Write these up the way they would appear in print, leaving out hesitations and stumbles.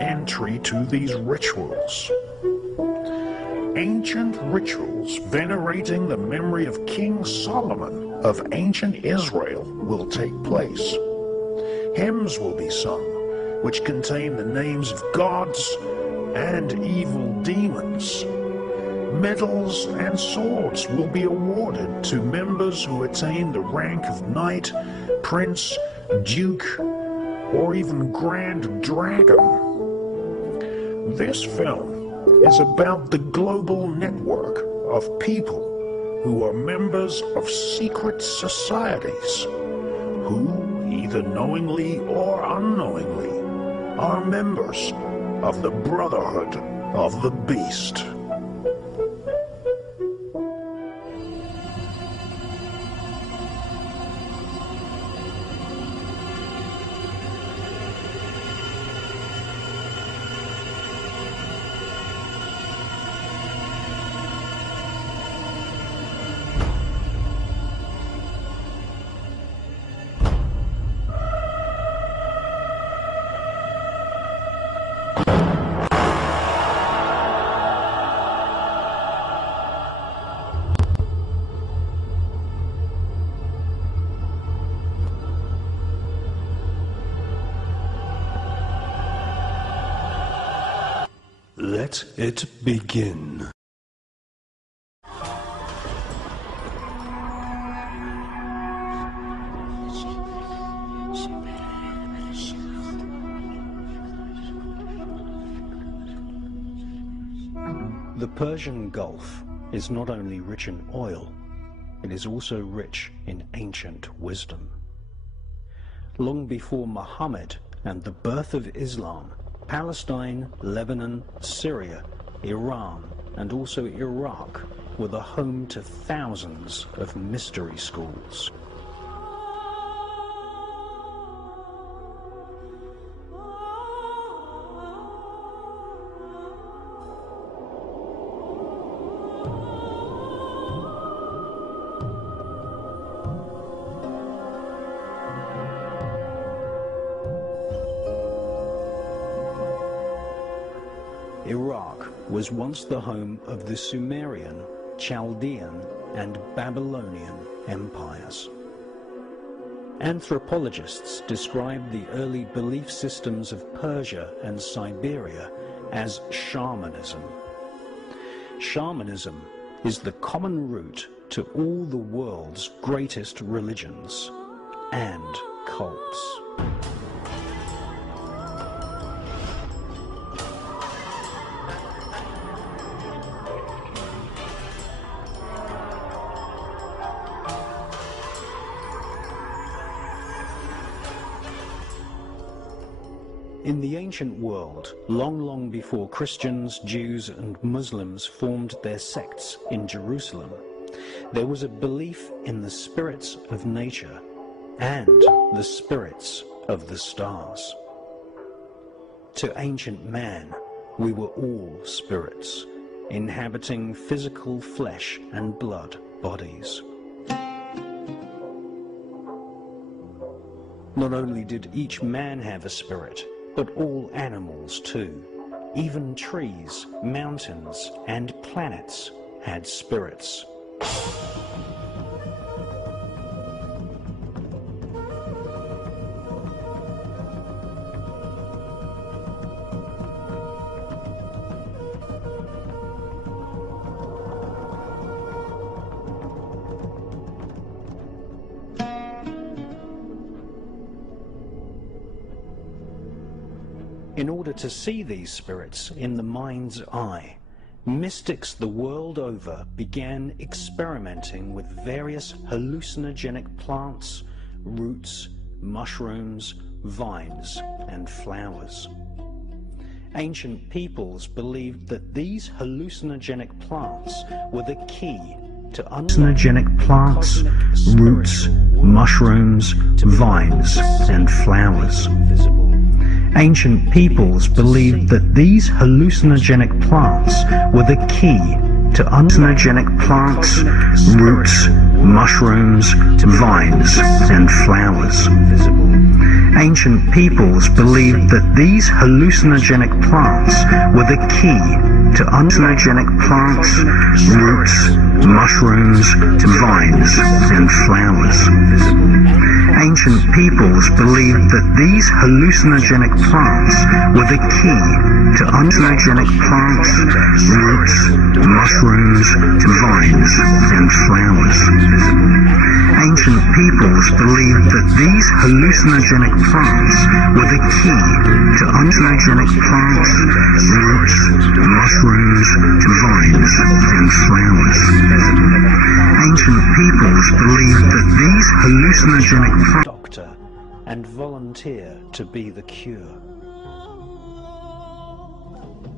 entry to these rituals. Ancient rituals venerating the memory of King Solomon of ancient Israel will take place. Hymns will be sung, which contain the names of gods and evil demons. Medals and swords will be awarded to members who attain the rank of knight, prince, duke, or even grand dragon. This film is about the global network of people who are members of secret societies, who, either knowingly or unknowingly, are members of the Brotherhood of the Beast. Let it begin. The Persian Gulf is not only rich in oil, it is also rich in ancient wisdom. Long before Muhammad and the birth of Islam, Palestine, Lebanon, Syria, Iran, and also Iraq were the home to thousands of mystery schools. Iraq was once the home of the Sumerian, Chaldean, and Babylonian empires. Anthropologists describe the early belief systems of Persia and Siberia as shamanism. Shamanism is the common root to all the world's greatest religions and cults. In the ancient world, long before Christians, Jews, and Muslims formed their sects in Jerusalem, there was a belief in the spirits of nature and the spirits of the stars. To ancient man, we were all spirits, inhabiting physical flesh and blood bodies. Not only did each man have a spirit, but all animals too. Even trees, mountains, and planets had spirits. In order to see these spirits in the mind's eye, mystics the world over began experimenting with various hallucinogenic plants, roots, mushrooms, vines, and flowers. Ancient peoples believed that these hallucinogenic plants were the key to hallucinogenic plants, roots, mushrooms, vines, and flowers. Ancient peoples believed that these hallucinogenic plants were the key to hallucinogenic plants, roots, mushrooms, vines, and flowers. Ancient peoples believed that these hallucinogenic plants were the key to hallucinogenic plants, roots, mushrooms, vines, and flowers. Ancient peoples believed that these hallucinogenic plants were the key to hallucinogenic plants, roots, mushrooms, vines, and flowers. Ancient peoples believed that these hallucinogenic plants were the key to hallucinogenic plants, roots, mushrooms, vines, and flowers. Ancient peoples believed that these hallucinogenic plants doctor and volunteer to be the cure.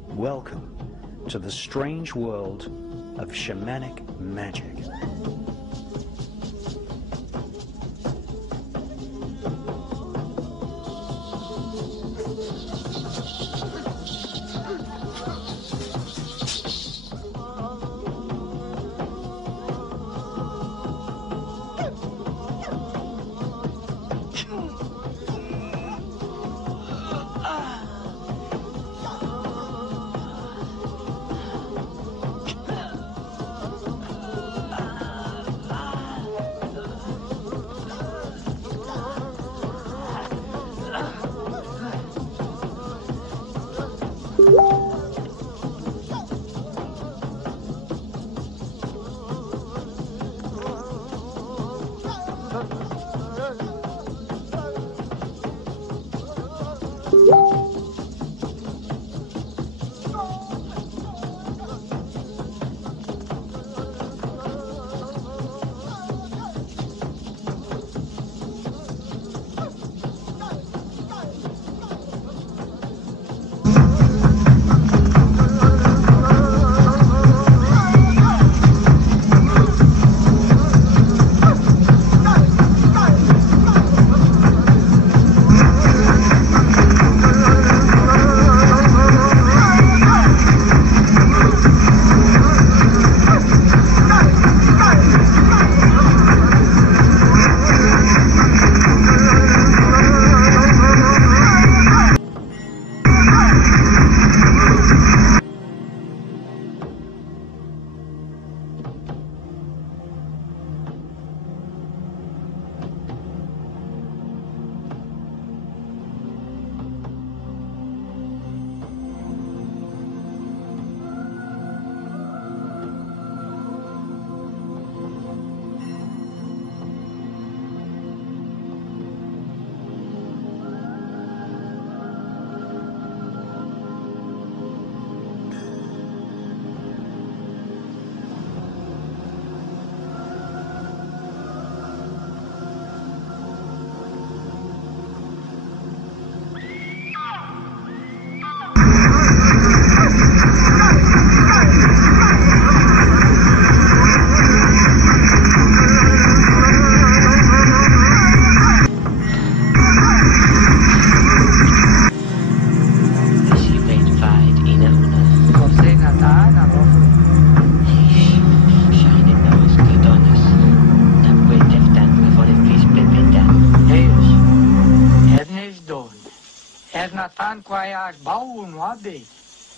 Welcome to the strange world of shamanic magic.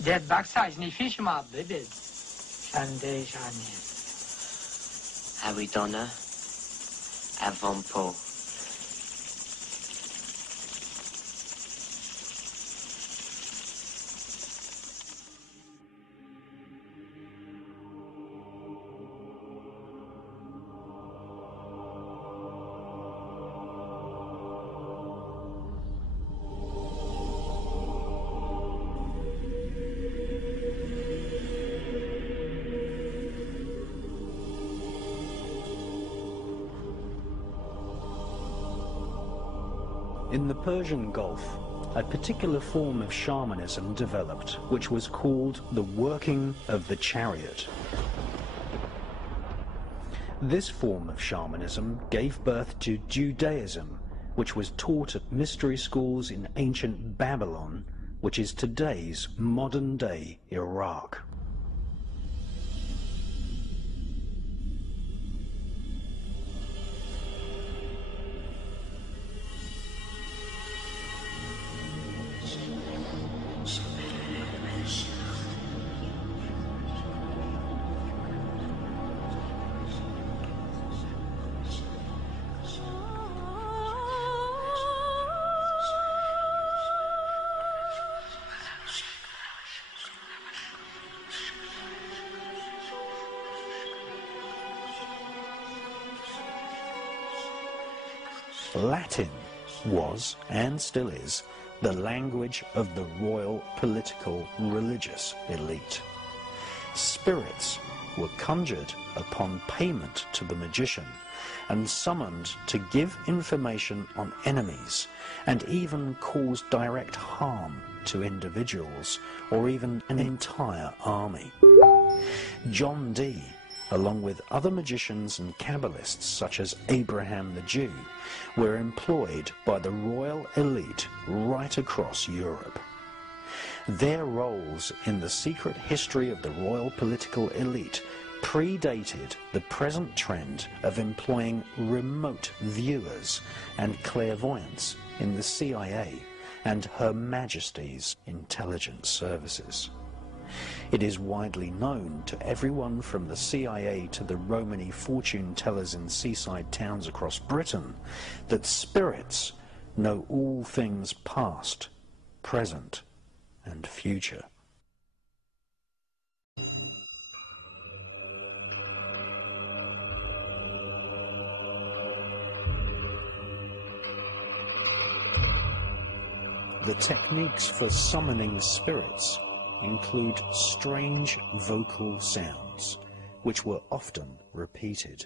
Dead backside, ni fish ma bebed. Shande shane. Aridona, Avampo. In the Persian Gulf, a particular form of shamanism developed, which was called the working of the chariot. This form of shamanism gave birth to Judaism, which was taught at mystery schools in ancient Babylon, which is today's modern-day Iraq. Latin was, and still is, the language of the royal, political, religious elite. Spirits were conjured upon payment to the magician and summoned to give information on enemies and even cause direct harm to individuals or even an entire army. John Dee, along with other magicians and Kabbalists such as Abraham the Jew, were employed by the royal elite right across Europe. Their roles in the secret history of the royal political elite predated the present trend of employing remote viewers and clairvoyants in the CIA and Her Majesty's intelligence services. It is widely known to everyone from the CIA to the Romany fortune tellers in seaside towns across Britain that spirits know all things past, present, and future. The techniques for summoning spirits include strange vocal sounds, which were often repeated,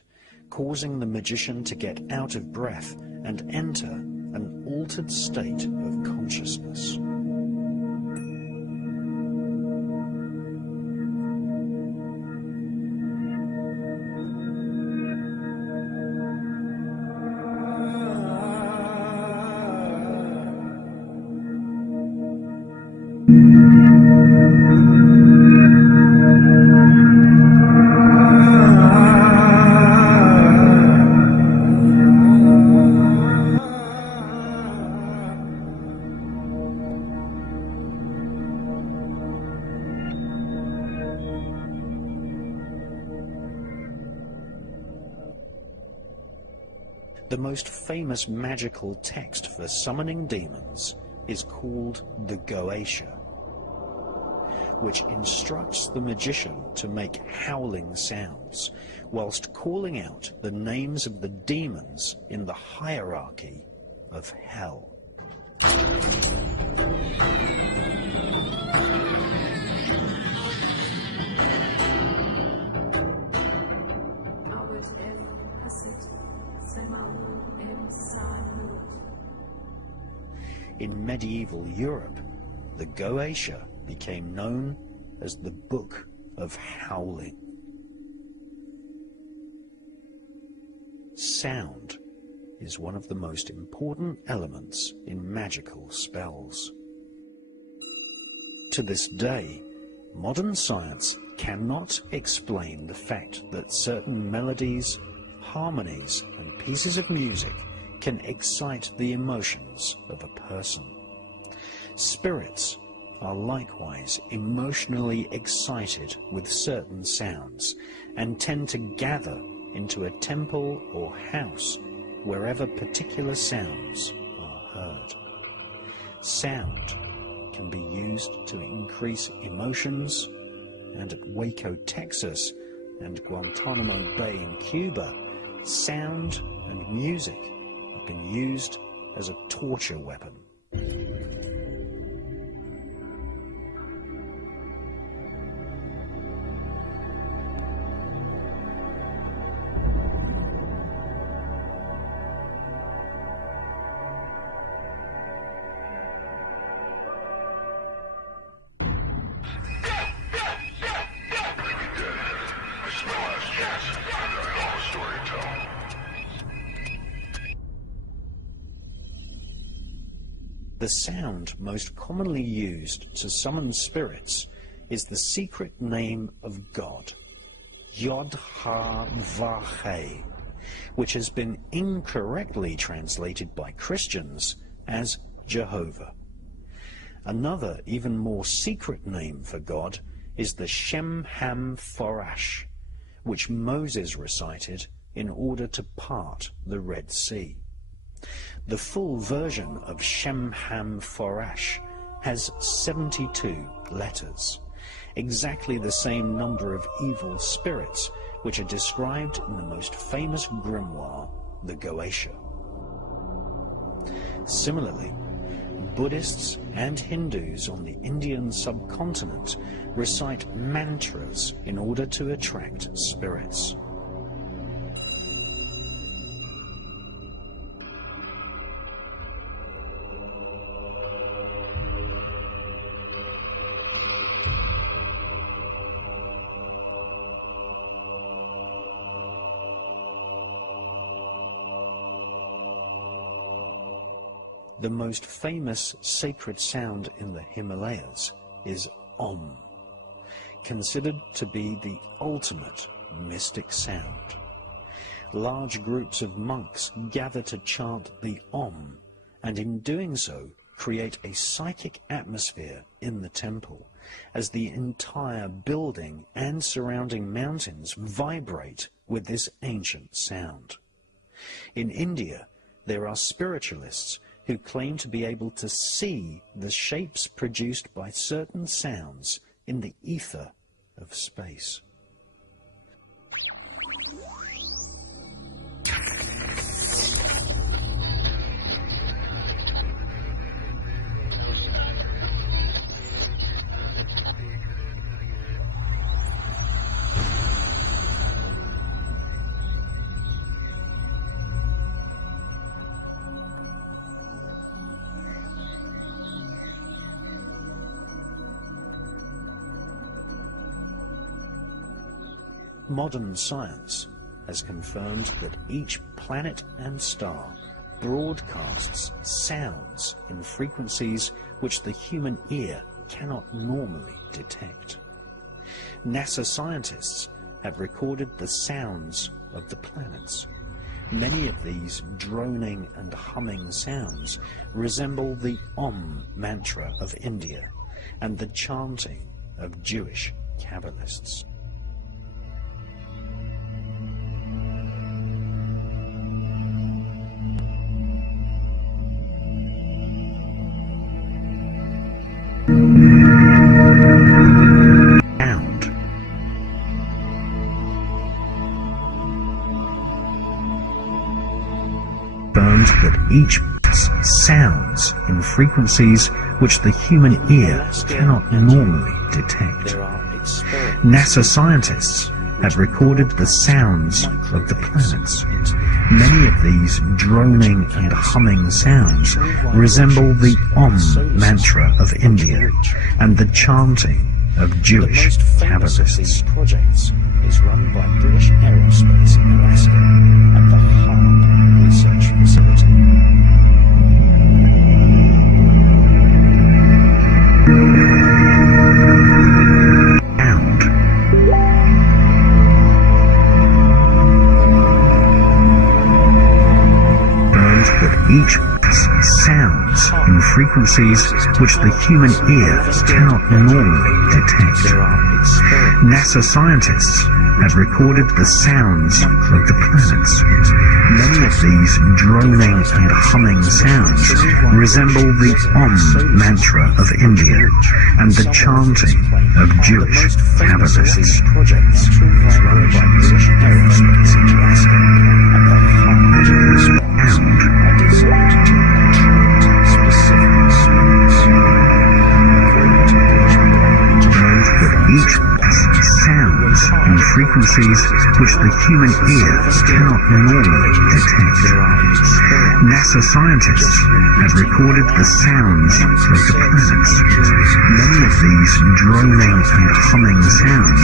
causing the magician to get out of breath and enter an altered state of consciousness. The most famous magical text for summoning demons is called the Goetia, which instructs the magician to make howling sounds whilst calling out the names of the demons in the hierarchy of hell. In medieval Europe, the Goetia became known as the Book of Howling. Sound is one of the most important elements in magical spells. To this day, modern science cannot explain the fact that certain melodies, harmonies, and pieces of music can excite the emotions of a person. Spirits are likewise emotionally excited with certain sounds and tend to gather into a temple or house wherever particular sounds are heard. Sound can be used to increase emotions, and at Waco, Texas, and Guantanamo Bay in Cuba, sound and music have been used as a torture weapon. The sound most commonly used to summon spirits is the secret name of God, Yod-Ha-Vah-He, which has been incorrectly translated by Christians as Jehovah. Another, even more secret name for God is the Shem-Ham-Forash, which Moses recited in order to part the Red Sea. The full version of Shem-Ham-Forash has 72 letters, exactly the same number of evil spirits which are described in the most famous grimoire, the Goetia. Similarly, Buddhists and Hindus on the Indian subcontinent recite mantras in order to attract spirits. The most famous sacred sound in the Himalayas is Om, considered to be the ultimate mystic sound. Large groups of monks gather to chant the Om, and in doing so create a psychic atmosphere in the temple, as the entire building and surrounding mountains vibrate with this ancient sound. In India, there are spiritualists who claim to be able to see the shapes produced by certain sounds in the ether of space. Modern science has confirmed that each planet and star broadcasts sounds in frequencies which the human ear cannot normally detect. NASA scientists have recorded the sounds of the planets. Many of these droning and humming sounds resemble the Om mantra of India and the chanting of Jewish Kabbalists. That each sounds in frequencies which the human ear cannot normally detect. NASA scientists have recorded the sounds of the planets. Many of these droning and humming sounds resemble the Om mantra of India and the chanting of Jewish Kabbalists. Projects is run by British Aerospace in Alaska at the Harp Research Facility. Sound. Birds that each sounds in frequencies which the human ear cannot normally detect. NASA scientists have recorded the sounds of the planets. Many of these droning and humming sounds resemble the Om mantra of India and the chanting of Jewish Kabbalists. Projects run by British Aerospace in Alaska at the Harp Sound are designed to attract specific spirits. According to British birds that each sounds in frequencies which the human ear cannot normally detect. NASA scientists have recorded the sounds of the planets. Many of these droning and humming sounds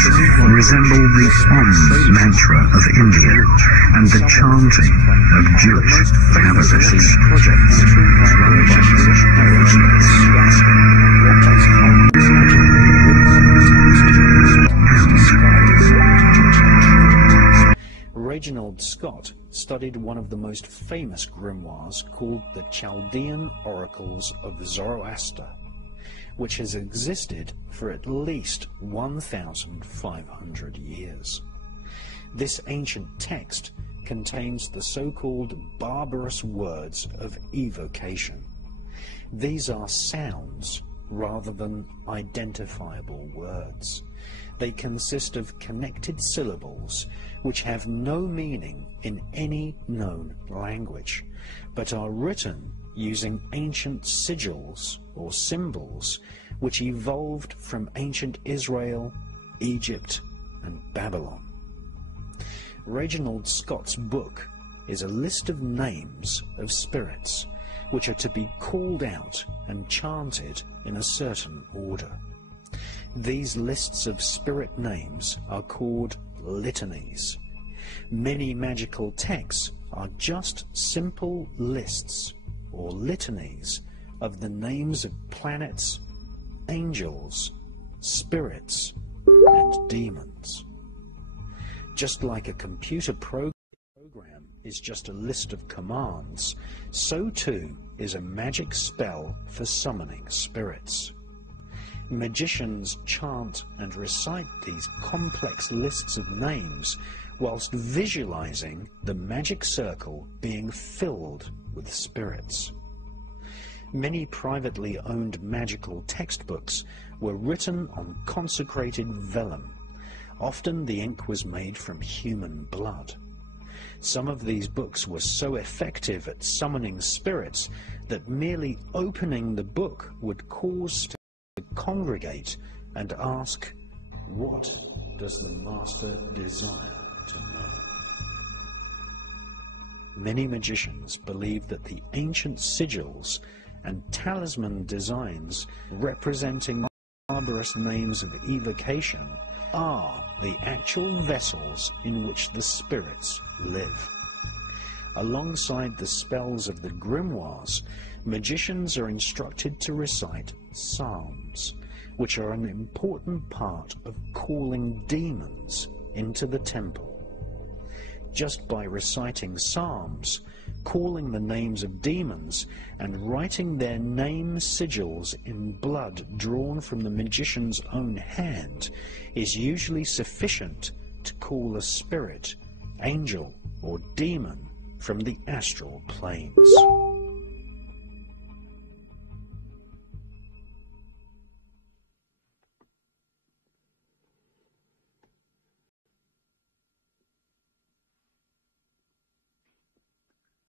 resemble the Om mantra of India and the chanting of Jewish Kabbalists. Projects run by British Aerospace in Alaska at the Harp Reginald Scott studied one of the most famous grimoires called the Chaldean Oracles of Zoroaster, which has existed for at least 1,500 years. This ancient text contains the so-called barbarous words of evocation. These are sounds rather than identifiable words. They consist of connected syllables which have no meaning in any known language, but are written using ancient sigils or symbols which evolved from ancient Israel, Egypt, and Babylon. Reginald Scott's book is a list of names of spirits which are to be called out and chanted in a certain order. These lists of spirit names are called litanies. Many magical texts are just simple lists or litanies of the names of planets, angels, spirits, and demons. Just like a computer program is just a list of commands, so too is a magic spell for summoning spirits. Magicians chant and recite these complex lists of names whilst visualizing the magic circle being filled with spirits. Many privately owned magical textbooks were written on consecrated vellum. Often the ink was made from human blood. Some of these books were so effective at summoning spirits that merely opening the book would cause to congregate and ask, "What does the master desire to know?" Many magicians believe that the ancient sigils and talisman designs representing barbarous names of evocation are the actual vessels in which the spirits live. Alongside the spells of the grimoires, magicians are instructed to recite psalms, which are an important part of calling demons into the temple. Just by reciting psalms, calling the names of demons, and writing their name sigils in blood drawn from the magician's own hand is usually sufficient to call a spirit, angel, or demon from the astral planes.